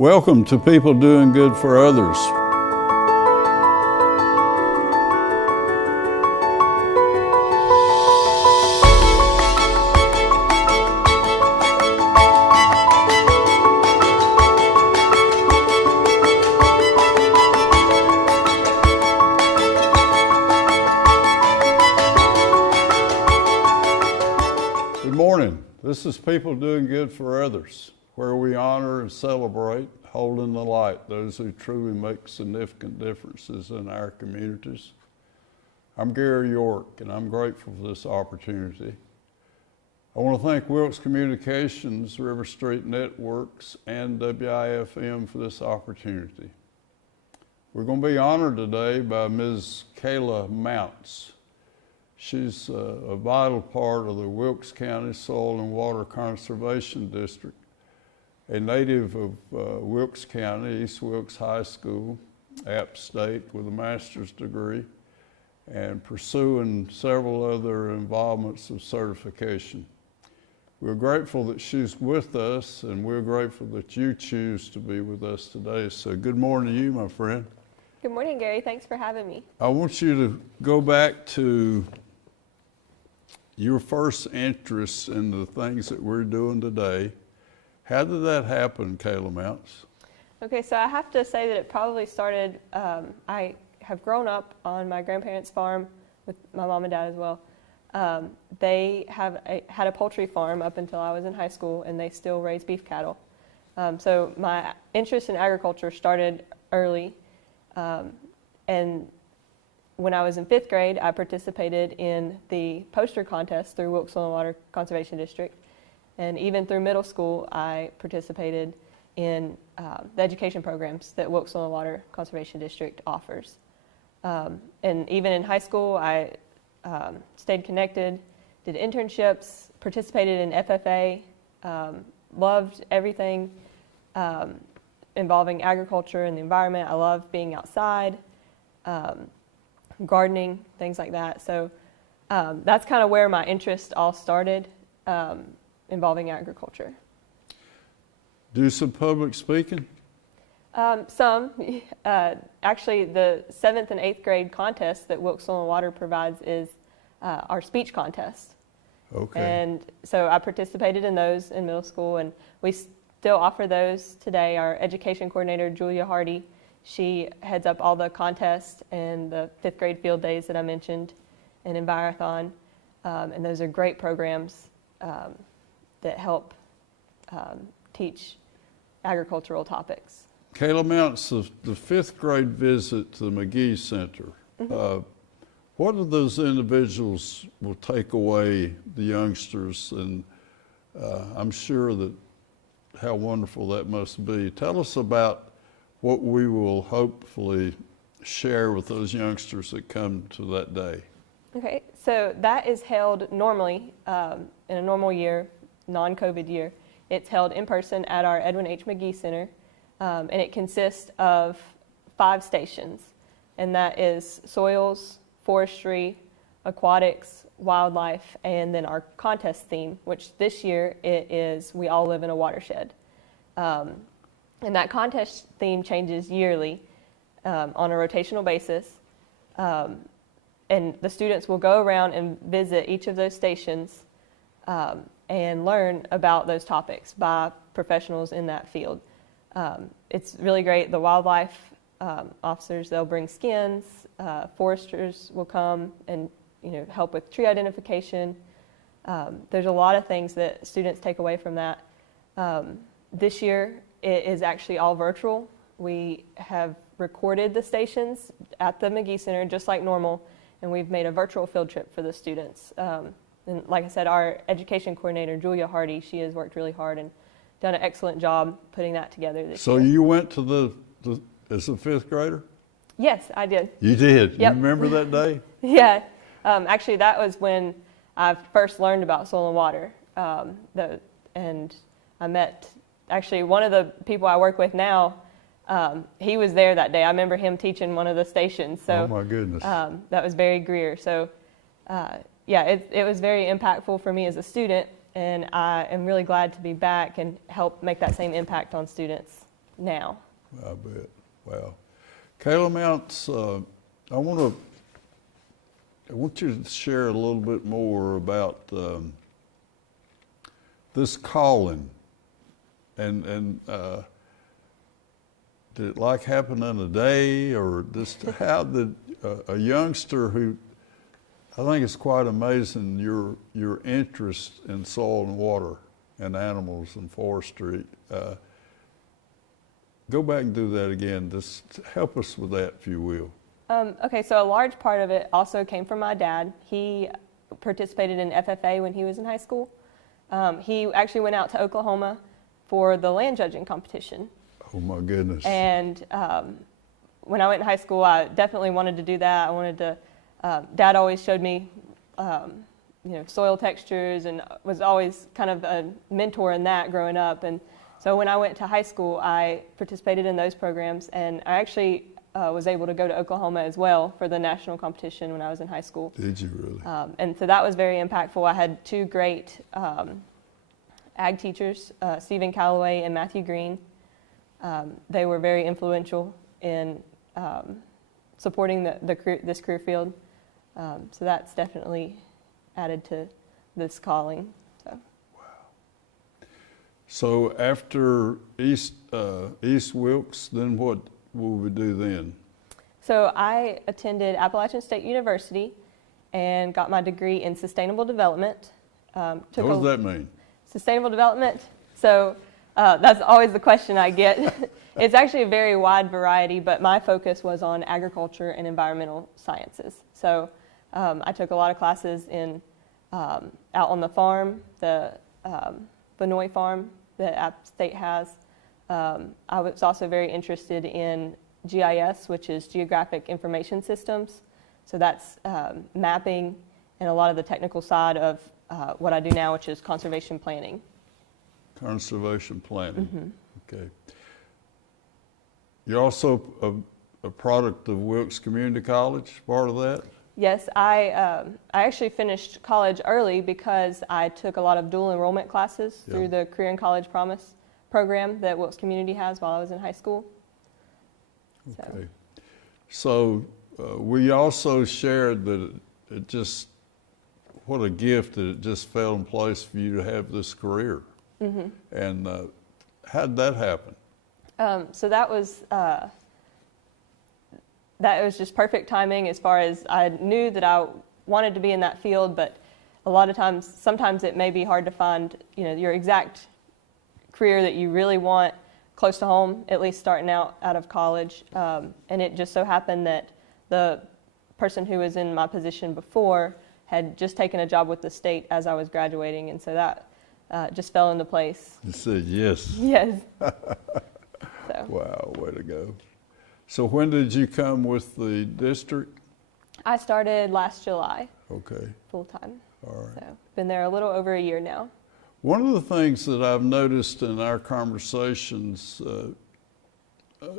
Welcome to People Doing Good for Others. Good morning. This is People Doing Good for Others, where we honor and celebrate, hold in the light those who truly make significant differences in our communities. I'm Gary York, and I'm grateful for this opportunity. I want to thank Wilkes Communications, River Street Networks, and WIFM for this opportunity. We're going to be honored today by Ms. Kayla Mounce. She's a vital part of the Wilkes County Soil and Water Conservation District, a native of Wilkes County, East Wilkes High School, App State, with a master's degree, and pursuing several other involvements of certification. We're grateful that she's with us, and we're grateful that you choose to be with us today. So good morning to you, my friend. Good morning, Gary. Thanks for having me. I want you to go back to your first interest in the things that we're doing today. How did that happen, Kayla Mounce? Okay, so I have to say that it probably started, I have grown up on my grandparents' farm with my mom and dad as well. They had a poultry farm up until I was in high school, and they still raise beef cattle. So my interest in agriculture started early, and when I was in 5th grade, I participated in the poster contest through Wilkes Soil and Water Conservation District. And even through middle school, I participated in the education programs that Wilkes Soil and Water Conservation District offers. And even in high school, I stayed connected, did internships, participated in FFA, loved everything involving agriculture and the environment. I loved being outside. Gardening, things like that. So that's kind of where my interest all started, involving agriculture. Do some public speaking? Some. Actually, the 7th and 8th grade contest that Wilkes Soil and Water provides is our speech contest. Okay. And so I participated in those in middle school, and we still offer those today. Our education coordinator, Julia Hardy, she heads up all the contests and the 5th grade field days that I mentioned, and Envirothon, and those are great programs that help teach agricultural topics. Kayla Mounce, the 5th grade visit to the McGee Center, what do those individuals will take away, the youngsters, and I'm sure that how wonderful that must be. Tell us about what we will hopefully share with those youngsters that come to that day. Okay, so that is held normally in a normal year, non-COVID year. It's held in person at our Edwin H. McGee Center, and it consists of 5 stations, and that is soils, forestry, aquatics, wildlife, and then our contest theme, which this year it is We All Live in a Watershed. And that contest theme changes yearly on a rotational basis. And the students will go around and visit each of those stations and learn about those topics by professionals in that field. It's really great. The wildlife officers, they'll bring skins. Foresters will come and help with tree identification. There's a lot of things that students take away from that. This year, it is actually all virtual. We have recorded the stations at the McGee Center just like normal, and we've made a virtual field trip for the students. And like I said, our education coordinator, Julia Hardy, she has worked really hard and done an excellent job putting that together this year. So you went to as a 5th grader? Yes, I did. You did? Yep. You remember that day? Yeah. Actually, that was when I first learned about soil and water. And I met actually one of the people I work with now. He was there that day. I remember him teaching one of the stations. So, oh my goodness. That was Barry Greer. So yeah, it was very impactful for me as a student, and I am really glad to be back and help make that same impact on students now. I bet. Wow. Kayla Mounce, I want you to share a little bit more about this calling, and did it like happen in a day, or just how did a youngster who, I think it's quite amazing your interest in soil and water and animals and forestry. Go back and do that again. Just help us with that, if you will. Okay, so a large part of it also came from my dad. He participated in FFA when he was in high school. He actually went out to Oklahoma for the land judging competition. Oh my goodness. And when I went in high school, I definitely wanted to do that. I wanted to, Dad always showed me, soil textures, and was always kind of a mentor in that growing up. And so when I went to high school, I participated in those programs, and I actually was able to go to Oklahoma as well for the national competition when I was in high school. Did you really? And so that was very impactful. I had two great ag teachers, Stephen Calloway and Matthew Green. They were very influential in supporting this career field. So that's definitely added to this calling. So after East Wilkes, then what will we do then? So I attended Appalachian State University and got my degree in sustainable development. What does that mean? Sustainable development. So that's always the question I get. It's actually a very wide variety, but my focus was on agriculture and environmental sciences. So I took a lot of classes in out on the farm, the Vinoy farm that App State has. I was also very interested in GIS, which is Geographic Information Systems. So that's mapping and a lot of the technical side of what I do now, which is conservation planning. Conservation planning. Mm-hmm. Okay. You're also a product of Wilkes Community College, part of that? Yes, I actually finished college early because I took a lot of dual enrollment classes through the Career and College Promise program that Wilkes Community has while I was in high school. Okay. So we also shared that it just, what a gift that it just fell in place for you to have this career. Mm-hmm. And how did that happen? So that was just perfect timing, as far as I knew that I wanted to be in that field, but a lot of times, sometimes it may be hard to find, your exact career that you really want close to home, at least starting out of college. And it just so happened that the person who was in my position before had just taken a job with the state as I was graduating, and so that just fell into place. You said yes. Yes. So. Wow, way to go. So when did you come with the district? I started last July. Okay. Full time. All right. So been there a little over a year now. One of the things that I've noticed in our conversations,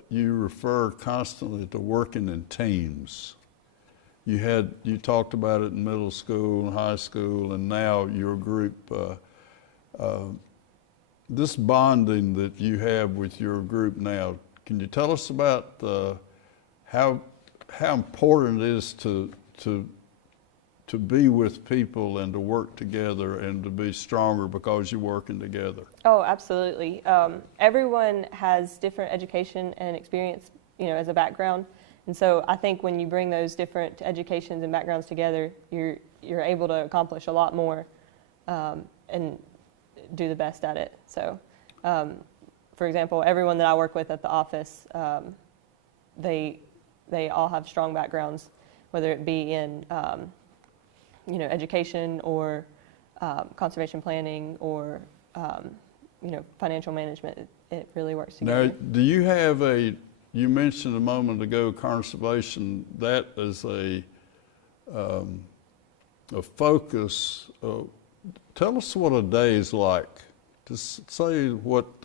you refer constantly to working in teams. You talked about it in middle school and high school, and now your group. This bonding that you have with your group now, can you tell us about how important it is to be with people and to work together and to be stronger because you're working together? Oh, absolutely. Everyone has different education and experience, as a background, and so I think when you bring those different educations and backgrounds together, you're able to accomplish a lot more and do the best at it. So, for example, everyone that I work with at the office, they all have strong backgrounds, whether it be in education or conservation planning or financial management. It really works together. Now, do you have you mentioned a moment ago conservation, that is a focus. Tell us what a day is like. Just say what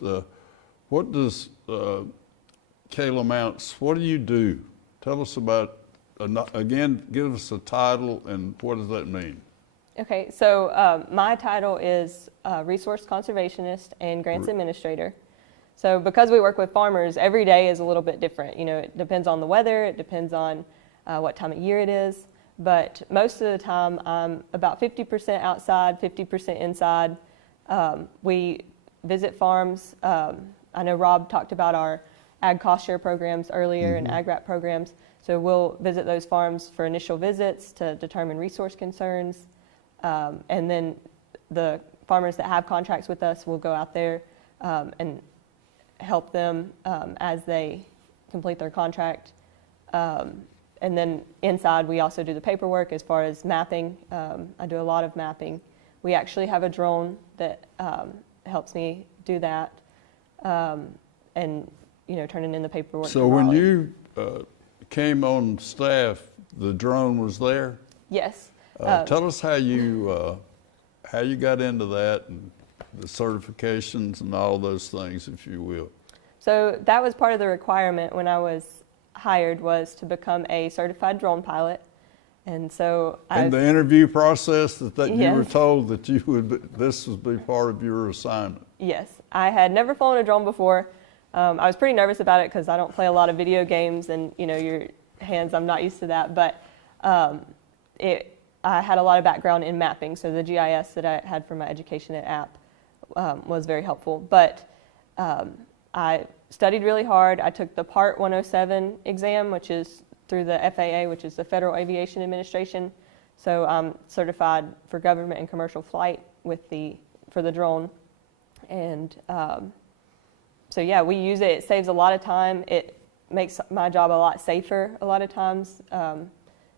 does Kayla Mounce, what do you do? Tell us about, again, give us a title and what does that mean? Okay, so my title is Resource Conservationist and Grants Administrator. So because we work with farmers, every day is a little bit different. You know, it depends on the weather, it depends on what time of year it is. But most of the time, I'm about 50% outside, 50% inside. We visit farms. I know Rob talked about our ag cost share programs earlier and ag wrap programs. So we'll visit those farms for initial visits to determine resource concerns. And then the farmers that have contracts with us will go out there and help them as they complete their contract. And then inside, we also do the paperwork as far as mapping. I do a lot of mapping. We actually have a drone that helps me do that, and turning in the paperwork. So when you came on staff, the drone was there? Yes. Tell us how you got into that and the certifications and all those things, if you will. So that was part of the requirement when I was hired, was to become a certified drone pilot. And so in the interview process that you Yes. were told that this would be part of your assignment. Yes, I had never flown a drone before. I was pretty nervous about it because I don't play a lot of video games, and your hands, I'm not used to that. But I had a lot of background in mapping, so the GIS that I had for my education at App was very helpful. But I studied really hard. I took the Part 107 exam, which is through the FAA, which is the Federal Aviation Administration. So I'm certified for government and commercial flight for the drone. And so yeah, we use it. It saves a lot of time. It makes my job a lot safer a lot of times,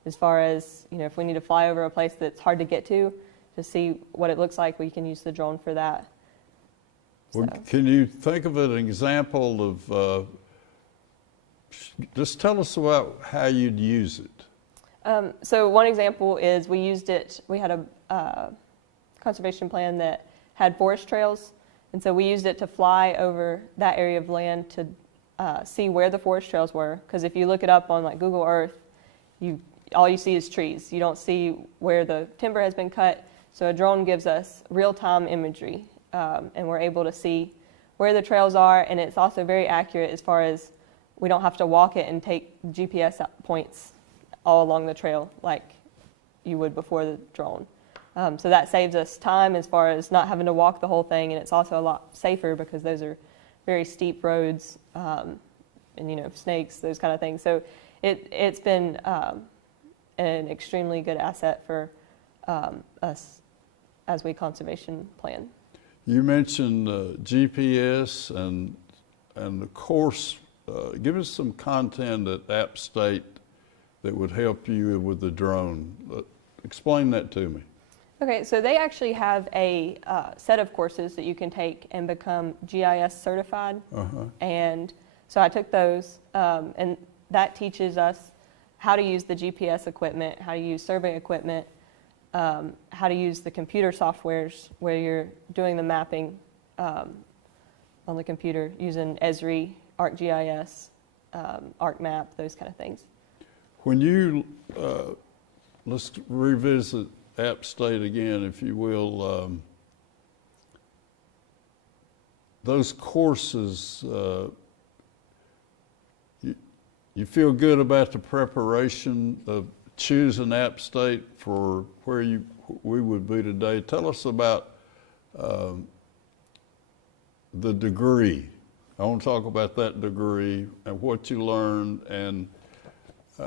as far as, if we need to fly over a place that's hard to get to see what it looks like, we can use the drone for that. Well, can you think of an example of, just tell us about how you'd use it. So one example is we had a conservation plan that had forest trails, and so we used it to fly over that area of land to see where the forest trails were, because if you look it up on like Google Earth, all you see is trees. You don't see where the timber has been cut, so a drone gives us real-time imagery, and we're able to see where the trails are, and it's also very accurate as far as we don't have to walk it and take GPS points all along the trail like you would before the drone. So that saves us time as far as not having to walk the whole thing, and it's also a lot safer because those are very steep roads, and snakes, those kind of things. So it's been an extremely good asset for us as we conservation plan. You mentioned GPS and the course. Give us some content at App State that would help you with the drone. Explain that to me. Okay, so they actually have a set of courses that you can take and become GIS certified. And so I took those, and that teaches us how to use the GPS equipment, how to use survey equipment, how to use the computer softwares where you're doing the mapping on the computer using Esri, ArcGIS, ArcMap, those kind of things. When you, let's revisit App State again, if you will. Those courses, you feel good about the preparation of choosing App State for where we would be today. Tell us about the degree. I want to talk about that degree and what you learned and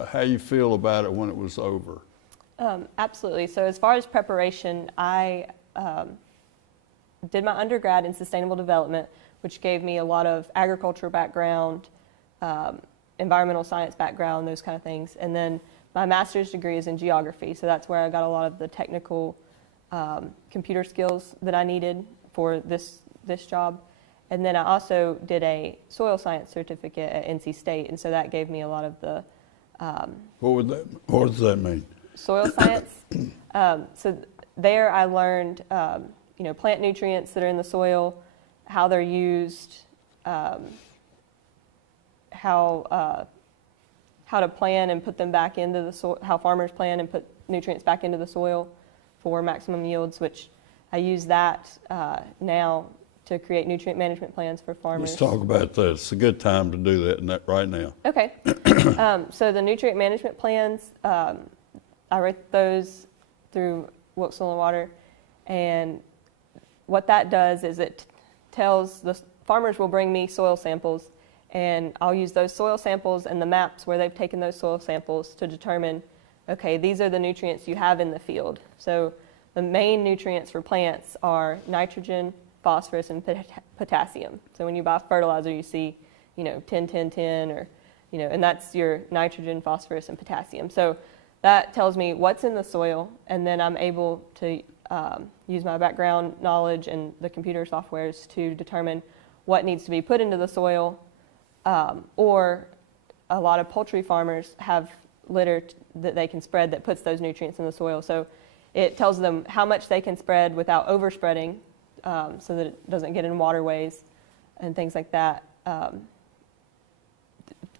how you feel about it when it was over. Absolutely. So as far as preparation, I did my undergrad in sustainable development, which gave me a lot of agriculture background, environmental science background, those kind of things. And then my master's degree is in geography, so that's where I got a lot of the technical computer skills that I needed for this job. And then I also did a soil science certificate at NC State, and so that gave me a lot of the What does that mean? Soil science. So there I learned, plant nutrients that are in the soil, how they're used, how to plan and put them back into the soil, how farmers plan and put nutrients back into the soil for maximum yields, which I use that now to create nutrient management plans for farmers. Let's talk about that. It's a good time to do that right now. Okay. So the nutrient management plans, I write those through Wilkes County Water, and what that does is it tells the farmers will bring me soil samples, and I'll use those soil samples and the maps where they've taken those soil samples to determine, okay, these are the nutrients you have in the field. So the main nutrients for plants are nitrogen, phosphorus, and potassium. So when you buy fertilizer, you see, 10, 10, 10, or, and that's your nitrogen, phosphorus, and potassium. So that tells me what's in the soil, and then I'm able to use my background knowledge and the computer softwares to determine what needs to be put into the soil. Or a lot of poultry farmers have litter that they can spread that puts those nutrients in the soil. So it tells them how much they can spread without overspreading, so that it doesn't get in waterways and things like that,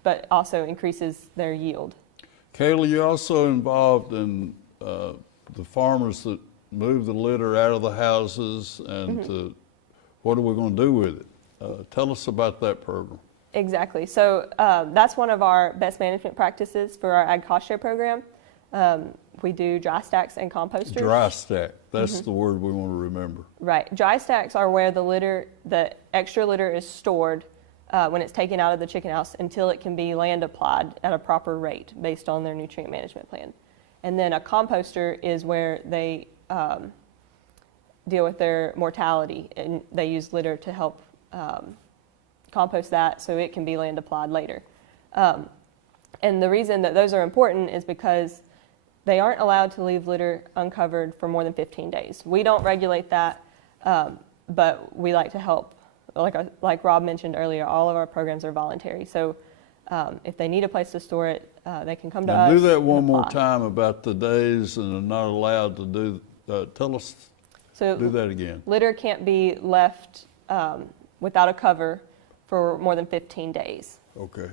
but also increases their yield. Kayla, you're also involved in the farmers that move the litter out of the houses, and what are we going to do with it? Tell us about that program. Exactly. So that's one of our best management practices for our Ag Cost Share program. We do dry stacks and composters. Dry stack, that's the word we want to remember. Right. Dry stacks are where the extra litter is stored when it's taken out of the chicken house until it can be land applied at a proper rate based on their nutrient management plan. And then a composter is where they deal with their mortality, and they use litter to help compost that so it can be land applied later. And the reason that those are important is because they aren't allowed to leave litter uncovered for more than 15 days. We don't regulate that, but we like to help. Like Rob mentioned earlier, all of our programs are voluntary. So if they need a place to store it, they can come to us. Do that one more time about the days and are not allowed to do. Tell us. So do that again. Litter can't be left without a cover for more than 15 days. Okay.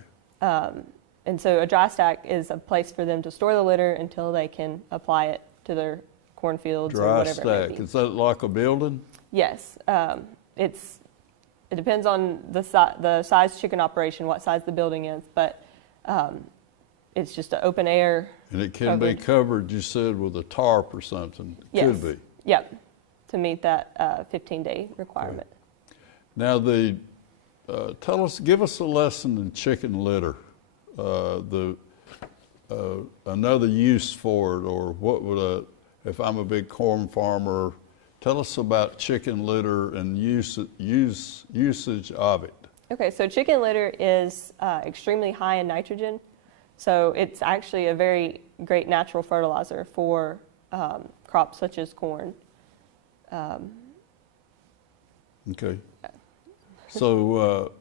And so a dry stack is a place for them to store the litter until they can apply it to their cornfields or whatever. Dry stack, is that like a building? Yes. It depends on the size chicken operation, what size the building is, but it's just an open air. And it can be covered, you said, with a tarp or something? Yes. Could be. Yep, to meet that 15-day requirement. Okay. Now, give us a lesson in chicken litter. Another use for it, or what would if I'm a big corn farmer, tell us about chicken litter and usage of it. Okay, so chicken litter is extremely high in nitrogen, so it's actually a very great natural fertilizer for crops such as corn. Okay. So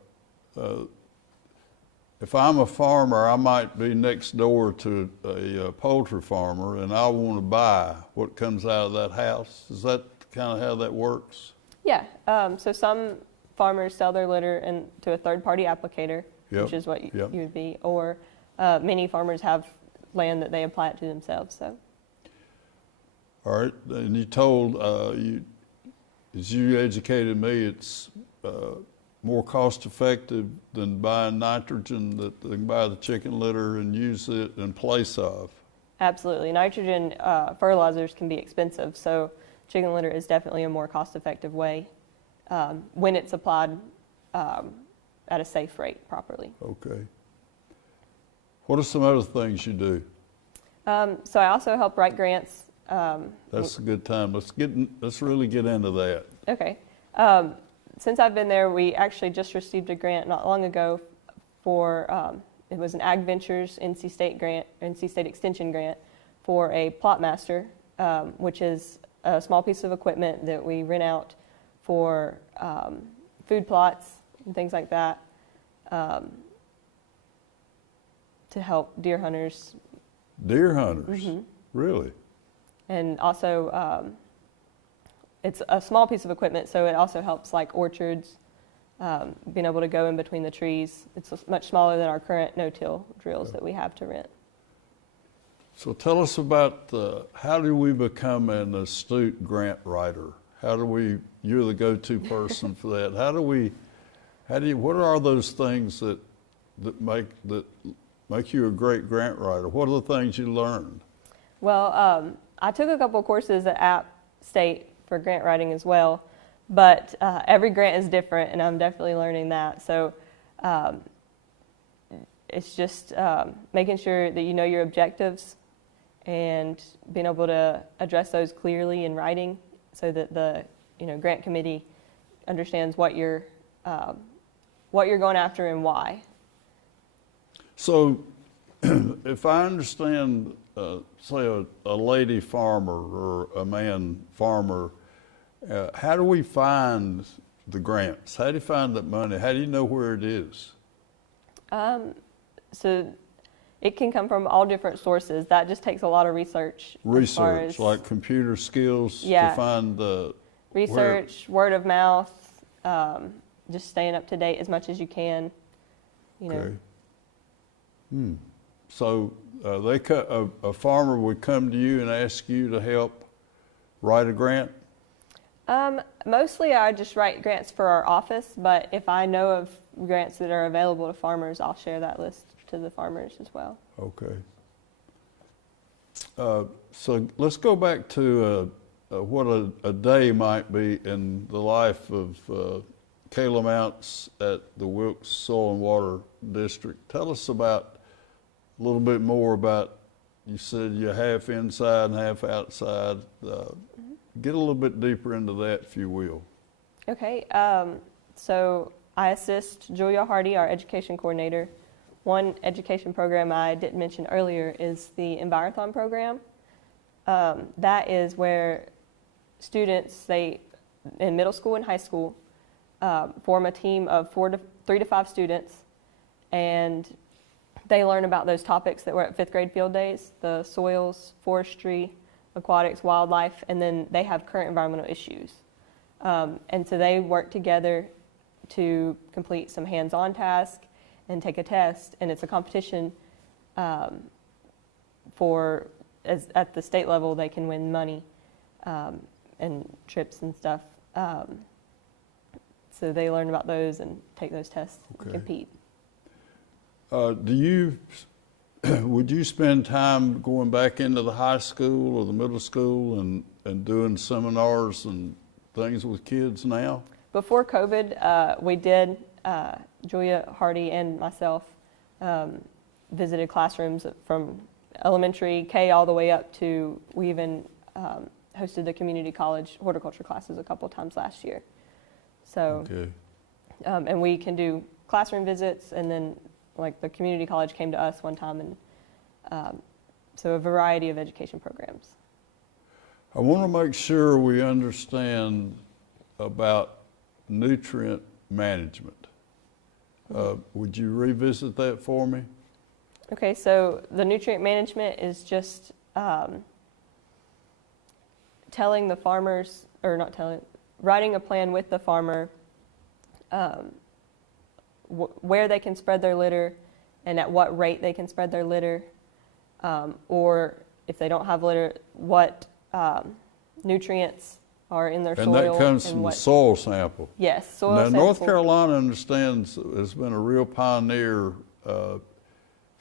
if I'm a farmer, I might be next door to a poultry farmer, and I want to buy what comes out of that house. Is that kind of how that works? Yeah. So some farmers sell their litter to a third-party applicator, which is what you would be, or many farmers have land that they apply it to themselves. So. All right. And you told, as you educated me, it's more cost effective than buying nitrogen, that they can buy the chicken litter and use it in place of. Absolutely. Nitrogen fertilizers can be expensive, so chicken litter is definitely a more cost effective way when it's applied at a safe rate properly. Okay. What are some other things you do? So I also help write grants. That's a good time. Let's really get into that. Okay. Since I've been there, we actually just received a grant not long ago for, it was an Ag Ventures NC State Extension grant for a plot master, which is a small piece of equipment that we rent out for food plots and things like that to help deer hunters. Deer hunters? Mm-hmm. Really? And also, it's a small piece of equipment, so it also helps like orchards, being able to go in between the trees. It's much smaller than our current no-till drills that we have to rent. So tell us about how do we become an astute grant writer? How do we, you're the go-to person for that. What are those things that make you a great grant writer? What are the things you learned? Well, I took a couple courses at App State for grant writing as well, but every grant is different, and I'm definitely learning that. So it's just making sure that you know your objectives and being able to address those clearly in writing, so that the grant committee understands what you're going after and why. So, if I understand, say a lady farmer or a man farmer, how do we find the grants? How do you find that money? How do you know where it is? So it can come from all different sources. That just takes a lot of research. Research, like computer skills to find the research, word of mouth, just staying up to date as much as you can. Okay. So a farmer would come to you and ask you to help write a grant? Mostly I just write grants for our office, but if I know of grants that are available to farmers, I'll share that list to the farmers as well. Okay. So let's go back to what a day might be in the life of Kayla Mounce at the Wilkes Soil and Water District. Tell us about a little bit more about, you said you're half inside and half outside. Get a little bit deeper into that, if you will. Okay. So I assist Julia Hardy, our education coordinator. One education program I didn't mention earlier is the Envirothon program. That is where students, in middle school and high school, form a team of 3 to 5 students, and they learn about those topics that were at 5th grade field days: the soils, forestry, aquatics, wildlife, and then they have current environmental issues. And so they work together to complete some hands-on tasks and take a test, and it's a competition at the state level. They can win money and trips and stuff. So they learn about those and take those tests and compete. Would you spend time going back into the high school or the middle school and doing seminars and things with kids now? Before COVID, we did. Julia Hardy and myself visited classrooms from elementary K all the way up to, we even hosted the community college horticulture classes a couple times last year. So, and we can do classroom visits, and then like the community college came to us one time, and so a variety of education programs. I want to make sure we understand about nutrient management. Would you revisit that for me? Okay, so the nutrient management is just telling the farmers, or not telling, writing a plan with the farmer where they can spread their litter and at what rate they can spread their litter, or if they don't have litter, what nutrients are in their soil. And that comes from the soil sample. Yes, soil now, sample. North Carolina understands has been a real pioneer. For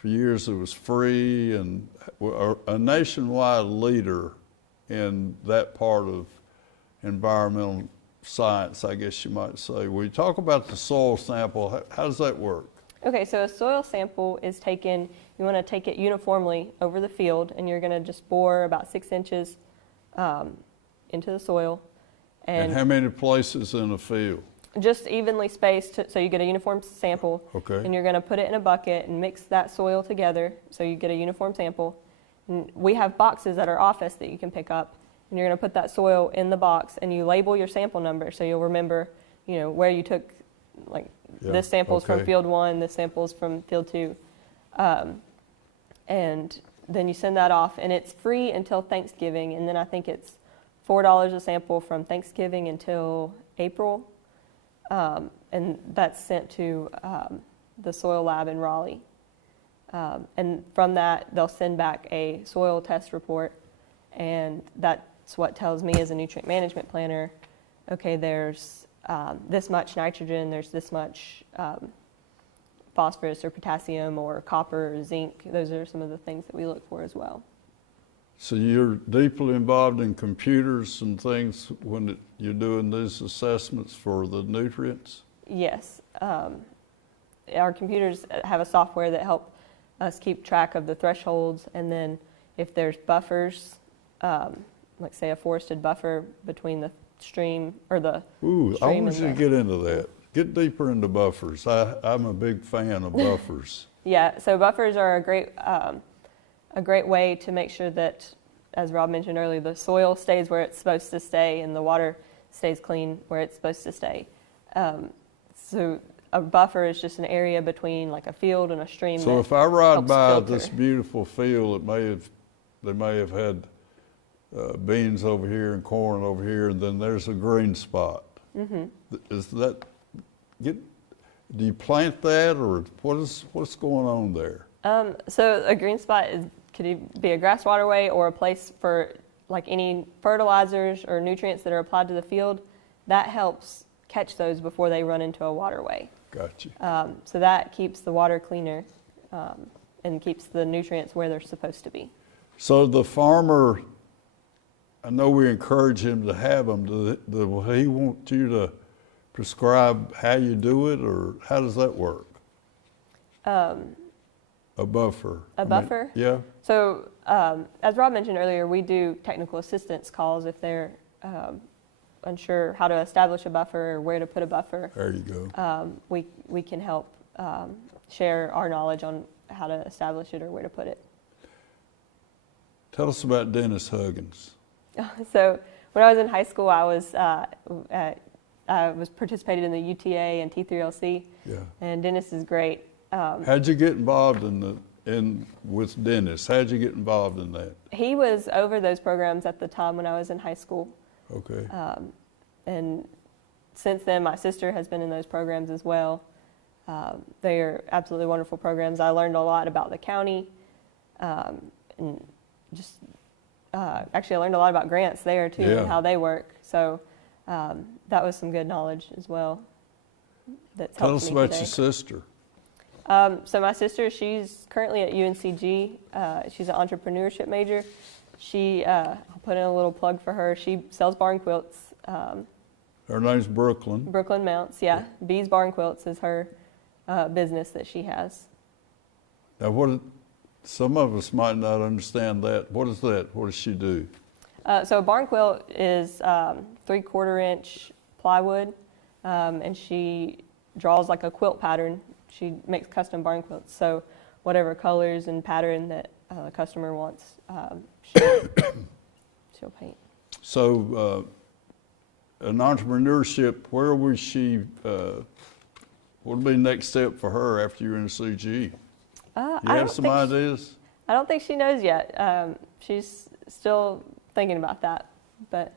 years it was free, and a nationwide leader in that part of environmental science, I guess you might say. When you talk about the soil sample, how does that work? Okay, so a soil sample is taken, you want to take it uniformly over the field, and you're going to just bore about 6 inches into the soil. And how many places in a field? Just evenly spaced, so you get a uniform sample. Okay. And you're going to put it in a bucket and mix that soil together, so you get a uniform sample. And we have boxes at our office that you can pick up, and you're going to put that soil in the box, and you label your sample number, so you'll remember, where you took, this sample's from field 1, this sample's from field 2. And then you send that off, and it's free until Thanksgiving, and then I think it's $4 a sample from Thanksgiving until April. And that's sent to the soil lab in Raleigh. And from that, they'll send back a soil test report, and that's what tells me as a nutrient management planner okay, there's this much nitrogen, there's this much phosphorus or potassium or copper or zinc. Those are some of the things that we look for as well. So you're deeply involved in computers and things when you're doing these assessments for the nutrients? Yes. Our computers have a software that help us keep track of the thresholds, and then if there's buffers, like say a forested buffer between the stream or the Ooh, I stream want and you to get into that. Get deeper into buffers. I'm a big fan of buffers. Yeah, so buffers are a great way to make sure that, as Rob mentioned earlier, the soil stays where it's supposed to stay and the water stays clean where it's supposed to stay. So a buffer is just an area between like a field and a stream. So if I ride helps by filter. this beautiful field, they may have had beans over here and corn over here, and then there's a green spot. Mm-hmm. Is that do you plant that, or what's going on there? So a green spot could be a grass waterway or a place for like any fertilizers or nutrients that are applied to the field. That helps catch those before they run into a waterway. Gotcha. So that keeps the water cleaner and keeps the nutrients where they're supposed to be. So the farmer, I know we encourage him to have them. Will he want you to prescribe how you do it, or how does that work? A buffer. A buffer? Yeah. So as Rob mentioned earlier, we do technical assistance calls if they're unsure how to establish a buffer or where to put a buffer. There you go. We can help share our knowledge on how to establish it or where to put it. Tell us about Dennis Huggins. So when I was in high school, I was participated in the UTA and T3LC. Yeah. And Dennis is great. How'd you get involved with Dennis? How'd you get involved in that? He was over those programs at the time when I was in high school. Okay. And since then, my sister has been in those programs as well. They are absolutely wonderful programs. I learned a lot about the county, and just actually I learned a lot about grants there too, Yeah. and how they work. So that was some good knowledge as well. Tell us about your sister. So my sister, she's currently at UNCG. She's an entrepreneurship major. I'll put in a little plug for her. She sells barn quilts. Her name's Brooklyn. Brooklyn Mounce, yeah. Bees Barn Quilts is her business that she has. Now, some of us might not understand that. What is that? What does she do? So a barn quilt is 3/4 inch plywood, and she draws like a quilt pattern. She makes custom barn quilts. So whatever colors and pattern that the customer wants, she'll paint. So, an entrepreneurship, where was she, what would be the next step for her after you're in CG? You have some ideas? I don't think she knows yet. She's still thinking about that, but.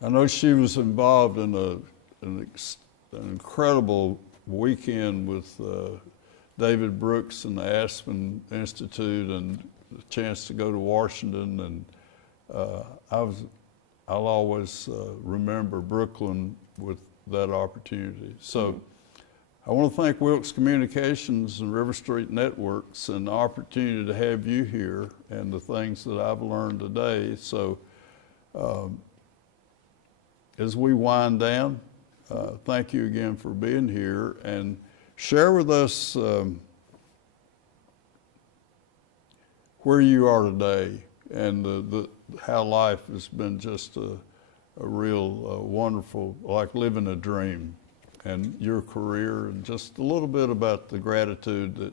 I know she was involved in an incredible weekend with David Brooks and the Aspen Institute, and the chance to go to Washington, and I'll always remember Brooklyn with that opportunity. So I want to thank Wilkes Communications and River Street Networks and the opportunity to have you here and the things that I've learned today. So as we wind down, thank you again for being here, and share with us where you are today, and how life has been just a real wonderful, like living a dream, and your career, and just a little bit about the gratitude that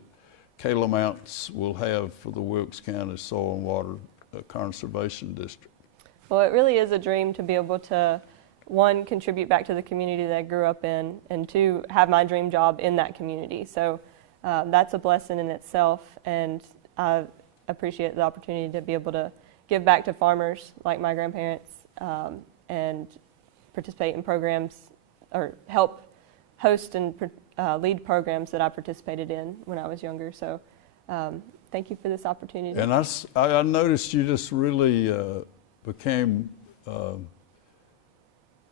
Kayla Mounce will have for the Wilkes County Soil and Water Conservation District. Well, it really is a dream to be able to, one, contribute back to the community that I grew up in, and two, have my dream job in that community. So that's a blessing in itself, and I appreciate the opportunity to be able to give back to farmers like my grandparents, and participate in programs, or help host and lead programs that I participated in when I was younger. So thank you for this opportunity. And I noticed you just really became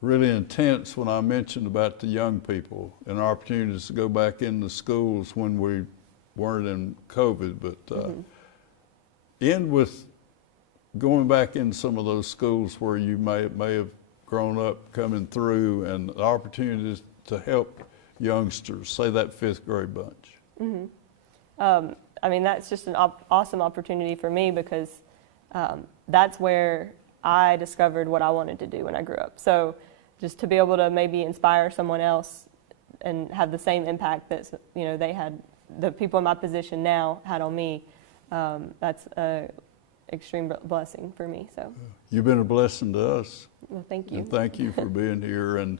really intense when I mentioned about the young people and opportunities to go back into schools when we weren't in COVID, but end with going back in some of those schools where you may have grown up coming through, and the opportunities to help youngsters, say that fifth grade bunch. I mean, that's just an awesome opportunity for me because that's where I discovered what I wanted to do when I grew up. So just to be able to maybe inspire someone else and have the same impact that, you know, they had, the people in my position now had on me, that's a extreme blessing for me. So You've been a blessing to us. well, thank you. And thank you for being here, and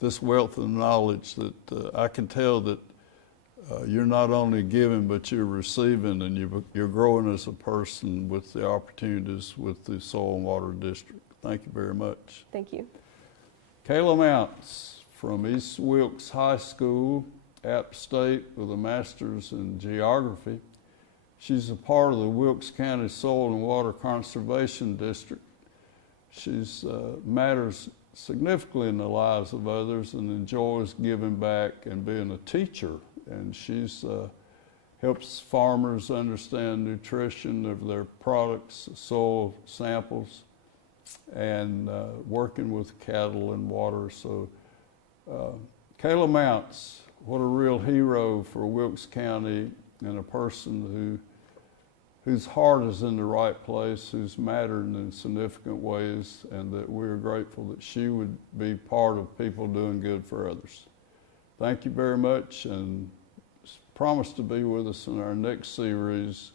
this wealth of knowledge that I can tell that you're not only giving, but you're receiving, and you're growing as a person with the opportunities with the Soil and Water District. Thank you very much. Thank you. Kayla Mounce from East Wilkes High School, App State, with a master's in geography. She's a part of the Wilkes County Soil and Water Conservation District. She's matters significantly in the lives of others and enjoys giving back and being a teacher. And she's helps farmers understand nutrition of their products, soil samples, and working with cattle and water. So Kayla Mounce, what a real hero for Wilkes County, and a person whose heart is in the right place, who's mattered in significant ways, and that we're grateful that she would be part of people doing good for others. Thank you very much, and promise to be with us in our next series,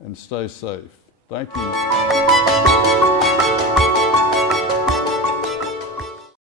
and stay safe. Thank you.